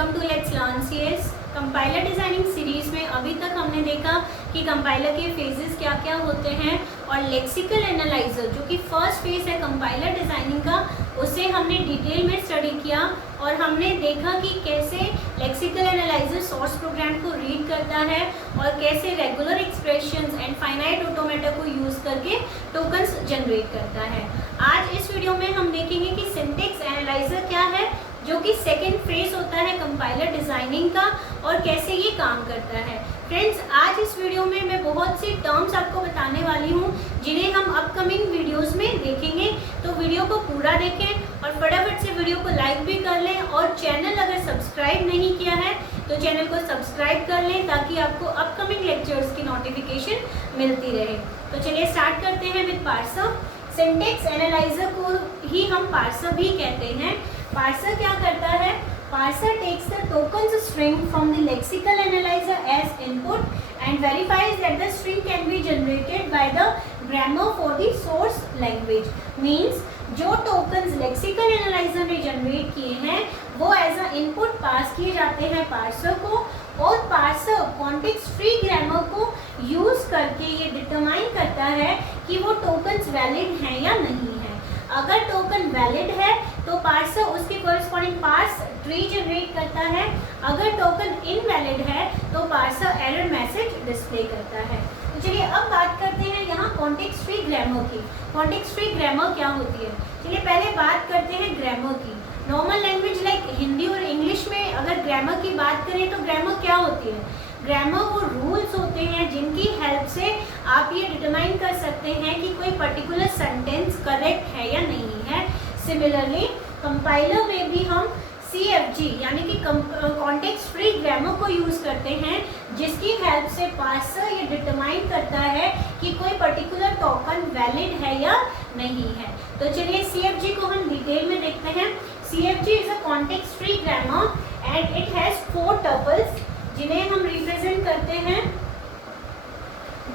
Welcome to let's learn CS. Compiler designing series में अभी तक हमने देखा कि कंपाइलर के फेजेस क्या क्या होते हैं और लेक्सिकल एनालाइजर जो कि फर्स्ट फेज है कंपाइलर डिज़ाइनिंग का, उसे हमने डिटेल में स्टडी किया और हमने देखा कि कैसे लेक्सिकल एनालाइजर सोर्स प्रोग्राम को रीड करता है और कैसे regular expressions and finite automata को यूज़ करके टोकन्स जनरेट करता है। आज इस वीडियो में हम देखेंगे कि सिंटैक्स एनालाइजर क्या है, जो कि सेकेंड फेज होता है कंपाइलर डिज़ाइनिंग का, और कैसे ये काम करता है। फ्रेंड्स, आज इस वीडियो में मैं बहुत सी टर्म्स आपको बताने वाली हूँ जिन्हें हम अपकमिंग वीडियोस में देखेंगे, तो वीडियो को पूरा देखें और फटाफट से वीडियो को लाइक भी कर लें, और चैनल अगर सब्सक्राइब नहीं किया है तो चैनल को सब्सक्राइब कर लें ताकि आपको अपकमिंग लेक्चर्स की नोटिफिकेशन मिलती रहे। तो चलिए स्टार्ट करते हैं विद पार्सर। सिंटैक्स एनालाइजर को ही हम पार्सर भी कहते हैं। पार्सर क्या करता है? Parser takes the tokens string from the lexical analyser as input and verifies that the string can be generated by the grammar for the source language. Means जो tokens lexical analyser ने generate किए हैं वो as a input पास किए जाते हैं parser को, और पार्सर कॉन्टेक्स्ट फ्री ग्रामर को यूज करके ये डिटरमाइन करता है कि वो टोकन्स वैलिड हैं या नहीं है। अगर टोकन वैलिड है तो पार्सर उसके कॉरेस्पॉन्डिंग पार्स ट्री जनरेट करता है। अगर टोकन इनवैलिड है तो पार्सर एरर मैसेज डिस्प्ले करता है। तो चलिए अब बात करते हैं यहाँ कॉन्टेक्स्ट फ्री ग्रामर की। कॉन्टेक्स्ट फ्री ग्रामर क्या होती है? चलिए पहले बात करते हैं ग्रामर की। नॉर्मल लैंग्वेज लाइक हिंदी और इंग्लिश में अगर ग्रामर की बात करें तो ग्रामर क्या होती है? ग्रामर वो रूल्स होते हैं जिनकी हेल्प से आप ये डिटरमाइन कर सकते हैं कि कोई पर्टिकुलर सेंटेंस करेक्ट है या नहीं है। सिमिलरली कंपाइलर में भी हम CFG यानी कि कॉन्टेक्स्ट फ्री ग्रामर को यूज़ करते हैं, जिसकी हेल्प से पार्सर ये डिटरमाइन करता है कि कोई पर्टिकुलर टोकन वैलिड है या नहीं है। तो चलिए CFG को हम डिटेल में देखते हैं। CFG is a context free grammar and it has 4 tuples जिन्हें हम रिप्रेजेंट करते हैं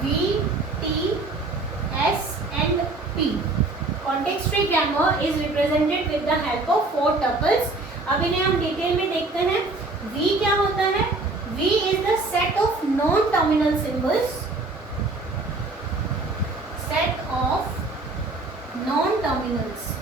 V, T, S and P। Context free grammar is represented with the help of 4 tuples. अब इन्हें हम डिटेल में देखते हैं। V क्या होता है? V is the set of non terminal symbols, set of non terminals.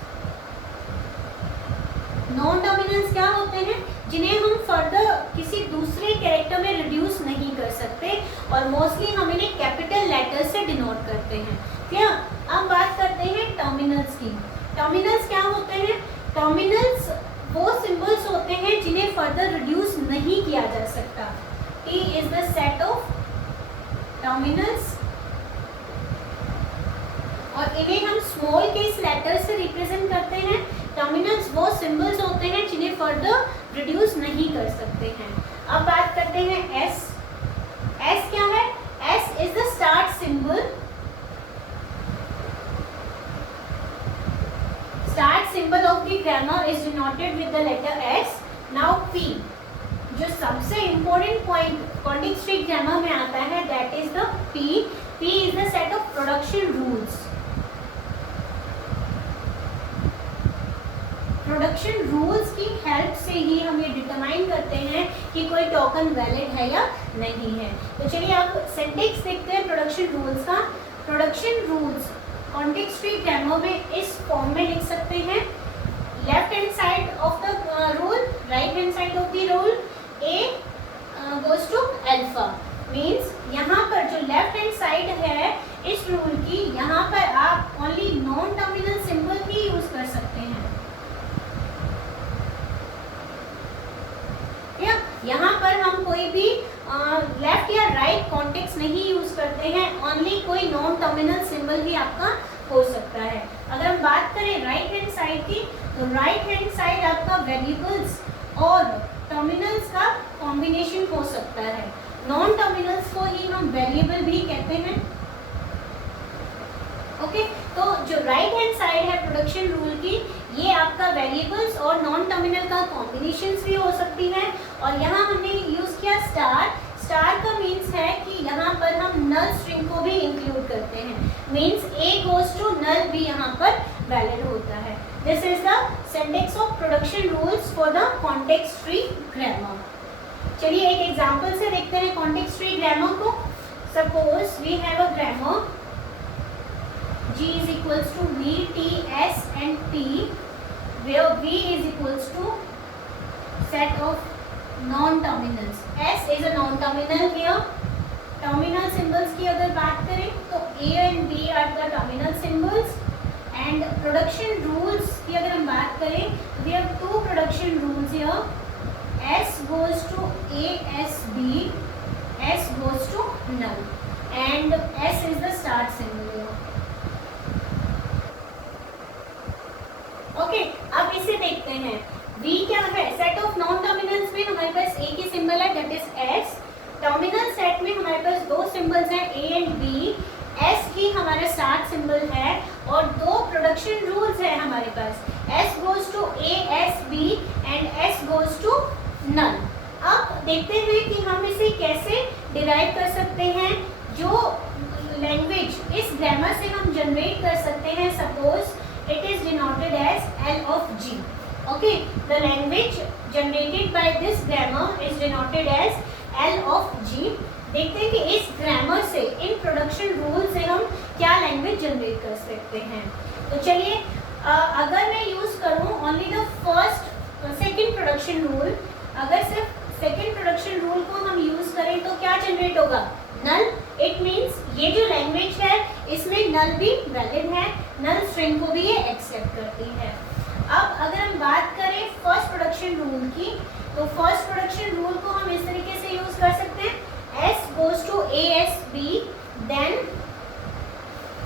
Non terminals क्या होते हैं? जिन्हें हम फर्दर किसी दूसरे कैरेक्टर में रिड्यूस नहीं कर सकते, और मोस्टली हम इन्हें कैपिटल लेटर से डिनोट करते हैं। क्या? अब बात करते हैं टर्मिनल्स की। टर्मिनल्स क्या होते हैं? टर्मिनल्स वो सिंबल्स होते हैं जिन्हें फर्दर रिड्यूस नहीं किया जा सकता। T is the set of terminals, और इन्हें हम स्मॉल केस लेटर से रिप्रेजेंट करते हैं। टर्मिनल्स वो सिंबल्स होते हैं जिन्हें फर्दर रिड्यूस नहीं कर सकते हैं। अब बात करते हैं S। S क्या है? S is the start symbol. Start symbol of the grammar is denoted with the letter S। Now P, जो सबसे important point context free grammar में आता है, that is the P। P is the set of production rules. Production rules की help से ही हम ये डिटरमाइन करते हैं कि कोई टोकन वैलिड है या नहीं है। तो चलिए आप सिंटैक्स देखते हैं प्रोडक्शन रूल्स का। Production rules context free grammar में इस फॉर्म में लिख सकते हैं। Left hand side of the rule, right hand side of the rule, A goes to alpha. Means यहाँ पर जो लेफ्ट हैंड साइड है इस रूल की, यहाँ पर आप ओनली नॉन टर्मिनल सिंबल ही यूज कर सकते हैं। यहाँ पर हम कोई भी लेफ्ट या राइट कॉन्टेक्स्ट नहीं यूज करते हैं, ओनली कोई नॉन टर्मिनल सिंबल ही आपका हो सकता है। अगर हम बात करें राइट हैंड साइड की, तो राइट हैंड साइड आपका वेरिएबल्स और टर्मिनल्स का कॉम्बिनेशन हो सकता है। नॉन टर्मिनल्स को ही हम वेरिएबल भी कहते हैं। ओके, तो जो राइट हैंड साइड है प्रोडक्शन रूल की, ये आपका वेरिएबल्स और नॉन टर्मिनल का कॉम्बिनेशंस भी हो सकती है। और यहाँ हमने यूज़ किया स्टार। स्टार का मीन्स है कि यहाँ पर हम नल स्ट्रिंग को भी इंक्लूड करते हैं। Means A goes to null भी यहाँ पर वैलिड होता है। This is the syntax of production rules for the context free grammar. चलिए एक एग्जांपल से देखते हैं कॉन्टेक्स्ट फ्री ग्रामर को। Suppose we have a grammar G is equals to V, T, S and T, where V is equals to set of non-terminals. S is a non-terminal here. Terminal symbols की अगर बात करें तो A and B are the terminal symbols. And production rules की अगर हम बात करें, we have two production rules here. S goes to A, S, B. S goes to null. And S is the start symbol here. Okay, अब इसे देखते हैं। V क्या है? सेट ऑफ नॉन टर्मिनल्स में हमारे पास A की सिंबल है, that is S। Terminal set में हमारे पास दो सिंबल्स हैं, A एंड B। S की हमारा स्टार्ट सिंबल है और दो प्रोडक्शन रूल्स है हमारे पास, S goes to A, S, B and S goes to null. अब देखते हैं कि हम इसे कैसे डिराइव कर सकते हैं। जो लैंग्वेज इस ग्रामर से हम जनरेट कर सकते हैं, suppose it is denoted as L of G. Okay, the language generated by this grammar is denoted as L of G. देखते हैं कि इस ग्रामर से, इन प्रोडक्शन रूल से हम क्या लैंग्वेज जनरेट कर सकते हैं। तो चलिए अगर मैं यूज करूं only the second production rule, अगर सिर्फ सेकंड प्रोडक्शन रूल को हम यूज करें तो क्या जनरेट होगा? नल। इट मीन्स ये जो लैंग्वेज है इसमें नल भी वैलिड है, नल स्ट्रिंग को भी ये एक्सेप्ट करती है। अब अगर हम बात करें फर्स्ट प्रोडक्शन रूल की, तो फर्स्ट प्रोडक्शन रूल को हम इस तरीके से यूज कर सकते हैं, S goes to A, S, B। Then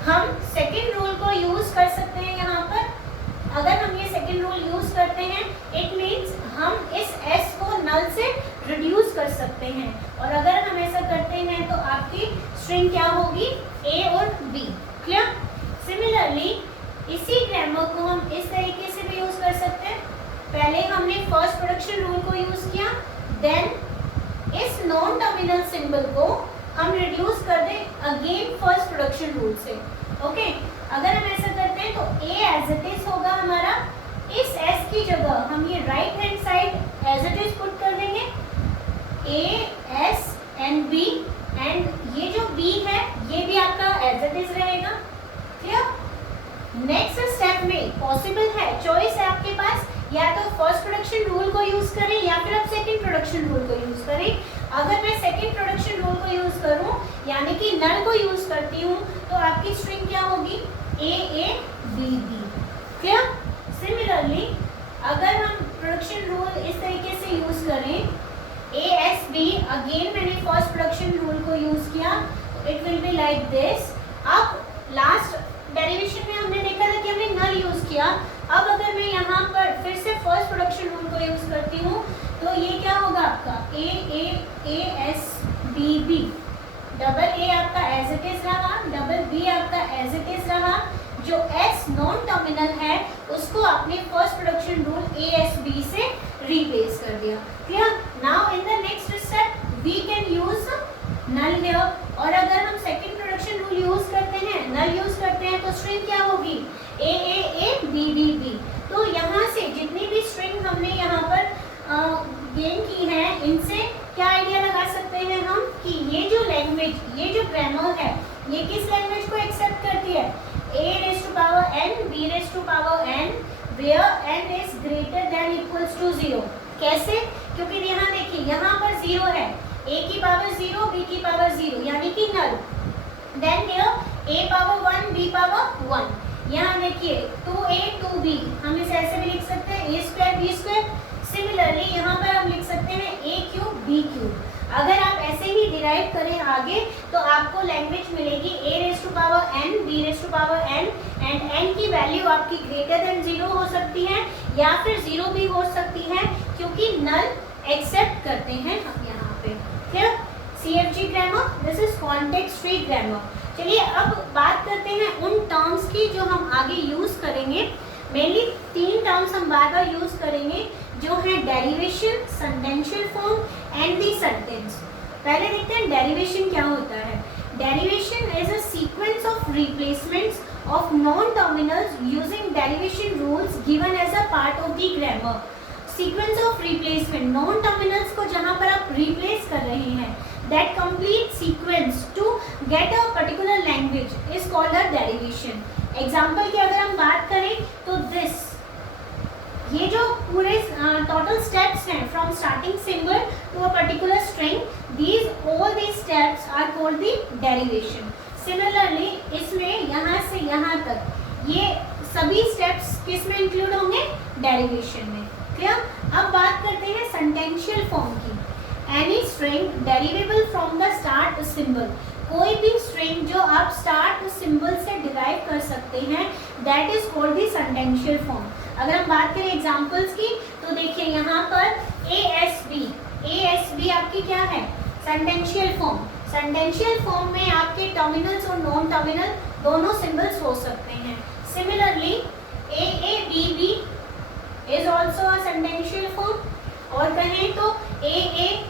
हम सेकेंड रूल को यूज कर सकते हैं। यहाँ पर अगर हम ये सेकेंड रूल यूज करते हैं, इट मीन्स हम इस S को नल से रिड्यूस कर सकते हैं, और अगर हम ऐसा करते हैं तो आपकी स्ट्रिंग क्या होगी? A और B। क्लियर? सिमिलरली इसी ग्रामर को हम इस तरीके से भी यूज कर सकते हैं। पहले हमने फर्स्ट प्रोडक्शन रूल को यूज किया, देन इस नॉन टर्मिनल सिंबल को हम रिड्यूस कर दें अगेन फर्स्ट प्रोडक्शन रूल से। ओके, अगर हम ऐसा करते हैं तो A एज इट इज होगा हमारा, इस S की जगह हम ये right hand side as it is put कर देंगे, A, S and B, and ये जो B है ये भी आपका एज इट इज रहेगा। क्लियर? नेक्स्ट स्टेप में पॉसिबल है, चॉइस है आपके पास, या तो फर्स्ट प्रोडक्शन रूल को यूज करें या फिर आप सेकंड प्रोडक्शन रूल को यूज करें। अगर मैं सेकंड प्रोडक्शन रूल को यूज करूं, यानी कि नल को यूज करती हूं, तो आपकी स्ट्रिंग क्या होगी? A, A, B, B। Clear? Similarly अगर हम प्रोडक्शन रूल इस तरीके से यूज करें, A, S, B, अगेन मैंने फर्स्ट प्रोडक्शन रूल को यूज किया, it will be like this. अब लास्ट डेरिवेशन में हमने देखा था कि हमने नल यूज किया। अब अगर मैं यहाँ पर फिर से फर्स्ट प्रोडक्शन रूल को यूज करती हूँ, तो ये क्या होगा आपका? A, A, A, S, B, B। Double A आपका एज इट इज रहा, डबल B आपका एज इट इज रहा। जो S नॉन टर्मिनल है उसको आपने first production rule A, S, B से रिप्लेस कर दिया। Clear? Now in the next step we can use null here, और अगर हम सेकंड प्रोडक्शन रूल यूज करते हैं, नल यूज करते हैं, तो स्ट्रिंग क्या होगी? A, A, A, B, B, B। तो यहाँ से जितनी भी स्ट्रिंग हमने यहाँ पर गेन की है, इनसे क्या आइडिया लगा सकते हैं हम कि ये जो लैंग्वेज, ये जो ग्रामर है, ये किस लैंग्वेज को एक्सेप्ट करती है? A raised to power n, B raised to power n, where n is greater than equals to 0। कैसे? क्योंकि यहाँ देखिए यहाँ पर 0 है, A की पावर 0, B की पावर 0, यानी कि null. Then here A power 1, B power 1। यहाँ देखिए 2A 2B, हम इसे ऐसे भी लिख सकते हैं A square B square. Similarly यहाँ पर हम लिख सकते हैं A क्यूब B क्यूब। अगर आप ऐसे ही डिराइव करें आगे, तो आपको लैंग्वेज मिलेगी A raise to power n, B raise to power n, and n की वैल्यू आपकी ग्रेटर देन 0 हो सकती है या फिर 0 भी हो सकती है, क्योंकि नल एक्सेप्ट करते हैं हम यहाँ पे। Clear? CFG grammar, this is context free grammar. चलिए अब बात करते हैं उन टर्म्स की जो हम आगे यूज करेंगे। मेनली 3 टर्म्स हम बार बार यूज करेंगे, जो है derivation, sentential form and the sentence. पहले देखते हैं डेरिवेशन क्या होता है। Derivation is a sequence of replacements of non-terminals using derivation rules given as a part of the grammar. Sequence of replacement, non-terminals को जहाँ पर आप replace कर रहे हैं, that complete sequence to get a particular language is called a derivation. Example की अगर हम बात करें तो this, ये जो पूरे टोटल स्टेप्स हैं from starting symbol to a particular string, these all these steps are called the derivation. Similarly इसमें यहाँ से यहाँ तक ये सभी स्टेप्स किस में इंक्लूड होंगे? डेरिवेशन में. क्लियर? अब बात करते हैं सेंटेंशियल फॉर्म की. Any string derivable from the start symbol, कोई भी स्ट्रिंग जो आप स्टार्ट सिंबल से डिराइव कर सकते हैं, that is called the sentential form. अगर हम बात करें एग्जांपल्स की तो देखिए यहाँ पर ASB आपकी क्या है? Sentential form. सेंटेंशियल फॉर्म में आपके टर्मिनल्स और नॉन टर्मिनल दोनों सिंबल्स हो सकते हैं. Similarly AABB is also a sentential form, और कहें तो AASBB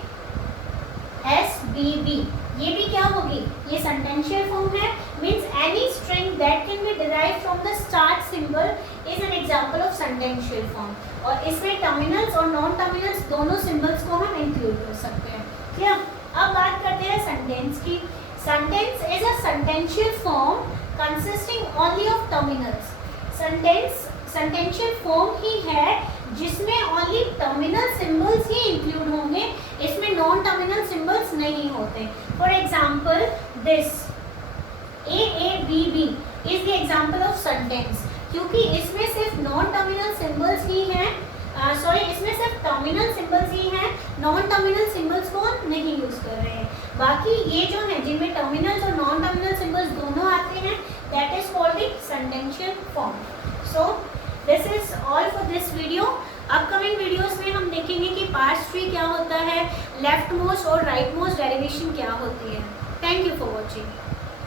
ये भी क्या होगी? ये सेंटेंशियल फॉर्म है. Means any string that can be derive from the start symbol is an example of sentential form. और इसमें टर्मिनल्स और नॉन टर्मिनल्स दोनों सिंबल्स को हम इंक्लूड कर सकते हैं. क्लियर? अब बात करते हैं सेंटेंस की. Sentence is a sentential form consisting only of terminals. Sentential form ही है जिसमें ओनली टर्मिनल सिंबल्स ही इंक्लूड होंगे, इसमें नॉन टर्मिनल सिंबल्स नहीं होते. For example this AABB is the example of sentence, क्योंकि इसमें सिर्फ नॉन टर्मिनल सिंबल्स ही हैं, इसमें सिर्फ टर्मिनल सिंबल्स ही हैं, नॉन टर्मिनल सिंबल्स को नहीं यूज कर रहे हैं. बाकी ये जो है जिनमें टर्मिनल्स और नॉन टर्मिनल सिंबल्स दोनों आते हैं, that is called the sentential form. So this is all for this video. Upcoming videos में हम देखेंगे कि पार्स ट्री क्या होता है, लेफ्ट मोस्ट और राइट मोस्ट डेरिवेशन क्या होती है. Thank you for watching.